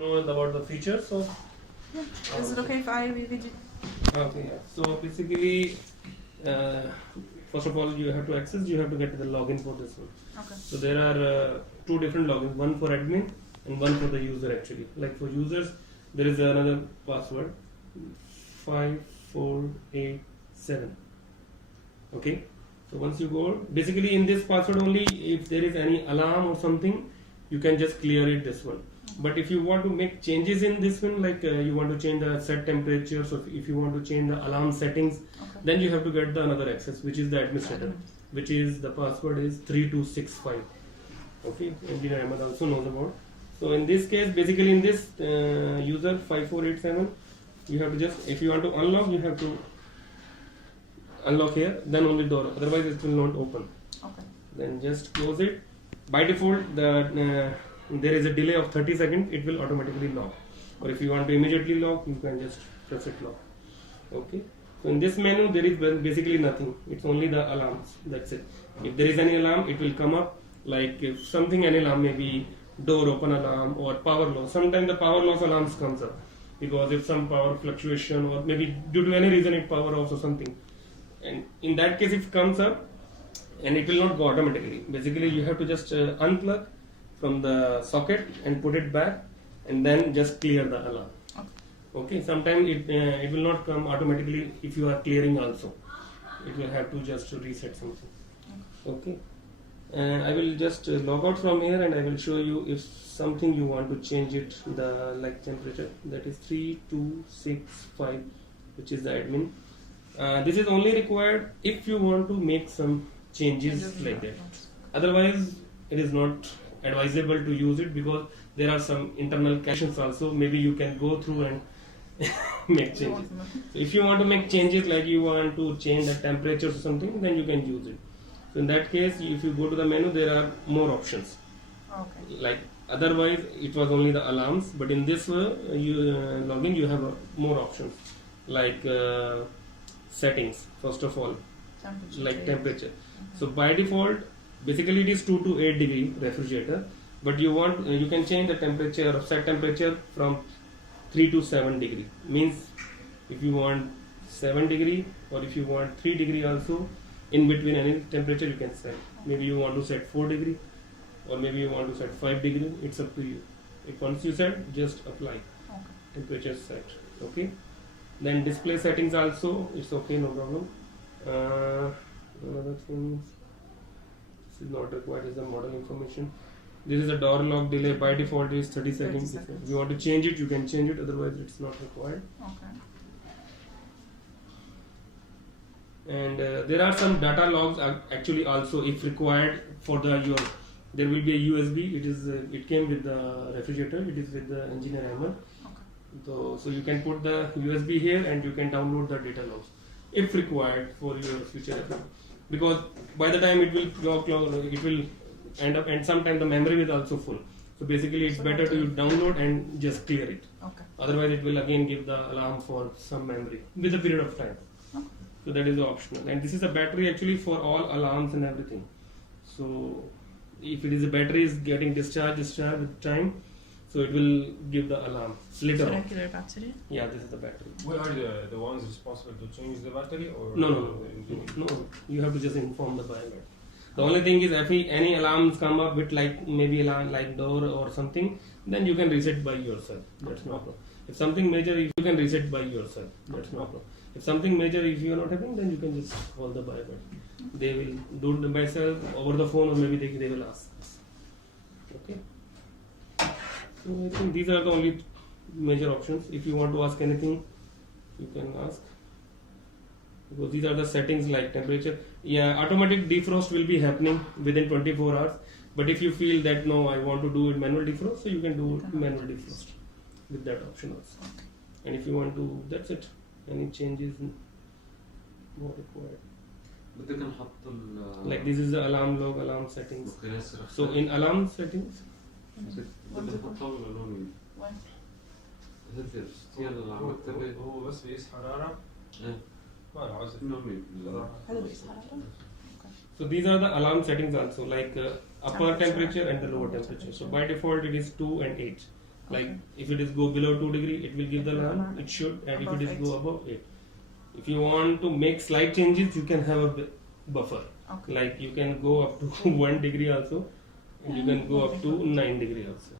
know about the features. So Yeah. Is it okay if I read it? okay, yeah. So basically, first of all, you have to access. You have to get the login for this one. Okay. So there are two different logins, one for admin and one for the user actually. Like for users, there is another password 5487. Okay. So once you go, basically in this password only, if there is any alarm or something, you can just clear it this one. But if you want to make changes in this one, like you want to change the set temperature, so if you want to change the alarm settings, Okay. then you have to get the another access, which is the administrator, which is the password is 3265. Okay, Engineer Ahmed also knows about. So in this case, basically in this user 5487, you have to just, if you want to unlock, you have to unlock here, then only door, otherwise it will not open. Okay. Then just close it. By default, there is a delay of 30 seconds, it will automatically lock. Or if you want to immediately lock, you can just press it lock. Okay. So in this menu, there is basically nothing. It's only the alarms. That's it. If there is any alarm, it will come up. Like if something, any alarm, maybe door open alarm or power loss. Sometimes the power loss alarms comes up because if some power fluctuation or maybe due to any reason it power off or something. And in that case, if it comes up, and it will not go automatically. Basically, you have to just unplug from the socket and put it back, and then just clear the alarm. Okay. Okay. Sometimes it will not come automatically if you are clearing also. It will have to just reset something. Okay. And I will just log out from here, and I will show you if something you want to change it. The like temperature, that is 3265, which is the admin. This is only required if you want to make some changes like that. Otherwise, it is not advisable to use it because there are some internal caches also. Maybe you can go through and make changes. So if you want to make changes, like you want to change the temperature or something, then you can use it. So in that case, if you go to the menu, there are more options. Okay. Like otherwise, it was only the alarms, but in this login, you have more options like settings. First of all, Temperature. like temperature. Okay. So by default, basically it is 2 to 8 degree refrigerator, but you can change the temperature or set temperature from 3 to 7 degree. Means if you want 7 degree or if you want 3 degree also, in between any temperature you can set. Maybe you want to set 4 degree or maybe you want to set 5 degree. It's up to you. If once you set, just apply. Okay. Temperature set. Okay. Then display settings also, it's okay, no problem. Another thing, this is not required, is the model information. This is a door lock delay. By default is 30 seconds. If you want to change it, you can change it, otherwise it's not required. Okay. And there are some data logs actually also if required for your. There will be a USB. It came with the refrigerator. It is with the Engineer Ahmed. So you can put the USB here and you can download the data logs if required for your future reference. Because by the time it will it will end up, and sometimes the memory is also full. So basically, it's better to download and just clear it. Okay. Otherwise, it will again give the alarm for some memory with a period of time. Okay. So that is optional. And this is a battery actually for all alarms and everything. So if it is a battery is getting discharged with time, so it will give the alarm later on. Regular battery. Yeah, this is the battery. We are the ones responsible to change the battery, or No. You have to just inform the buyer. The only thing is, if any alarms come up with like maybe alarm like door or something, then you can reset by yourself. That's no problem. If something major, if you can reset by yourself. That's no problem. If something major, if you are not having, then you can just call the buyer. They will do it themselves over the phone, or maybe they will ask. Okay. So I think these are the only major options. If you want to ask anything, you can ask. Because these are the settings like temperature. Yeah, automatic defrost will be happening within 24 hours. But if you feel that no, I want to do it manual defrost, so you can do manual defrost with that option also. And if you want to, that's it. Any changes not required. بدك نحط ال Like this is the alarm log, alarm settings. ممكن يصير So in alarm settings, بدك نحط له لون When? هذا ستيل اللي عم بكتبه هو بس بيقيس حرارة ايه ما له عزف نومي هذا بيقيس حرارة. so these are the alarm settings also, like upper temperature and the lower temperature. So by default it is 2 and 8. Like Okay. if it is go below 2 degree, it will give the It will alarm. alarm. It should, and Above if it is 8. go above 8. If you want to make slight changes, you can have a buffer. Okay. Like you can go up to 1 degree also, and you can go up to 9 degree also.